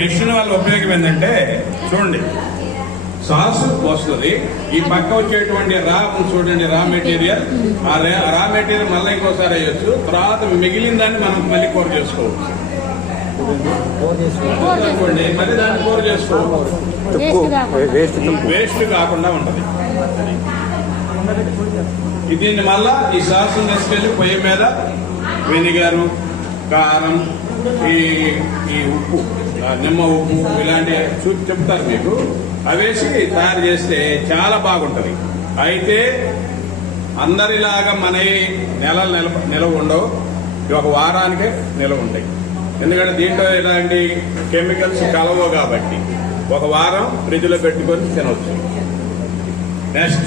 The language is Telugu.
మెషిన్ వల్ల ఉపయోగం ఏంటంటే చూడండి, సాస్ వస్తుంది, ఈ పక్క వచ్చేటువంటి చూడండి రా మెటీరియల్, ఆ రా మెటీరియల్ మళ్ళీ ఇంకోసారి వేయచ్చు, తర్వాత మిగిలిన దాన్ని మనం మళ్ళీ కూర చేసుకోవచ్చు. మళ్ళీ దాన్ని కూర చేసుకోవచ్చు, వేస్ట్ కాకుండా ఉంటది. దీన్ని మళ్ళా ఈ సాస్ తీసుకెళ్ళి పొయ్యి మీద వెనిగరు, కారం, ఈ ఉప్పు, నిమ్మ ఉప్పు ఇలాంటి చెప్తారు మీకు, అవేసి తయారు చేస్తే చాలా బాగుంటది. అయితే అందరిలాగా మన నిలవ ఉండవు, ఒక వారానికే నిలవ ఉంటాయి. ఎందుకంటే దీంట్లో ఇలాంటి కెమికల్స్ కలవవు కాబట్టి ఒక వారం ఫ్రిడ్జ్ లో పెట్టుకొని తినవచ్చు. నెక్స్ట్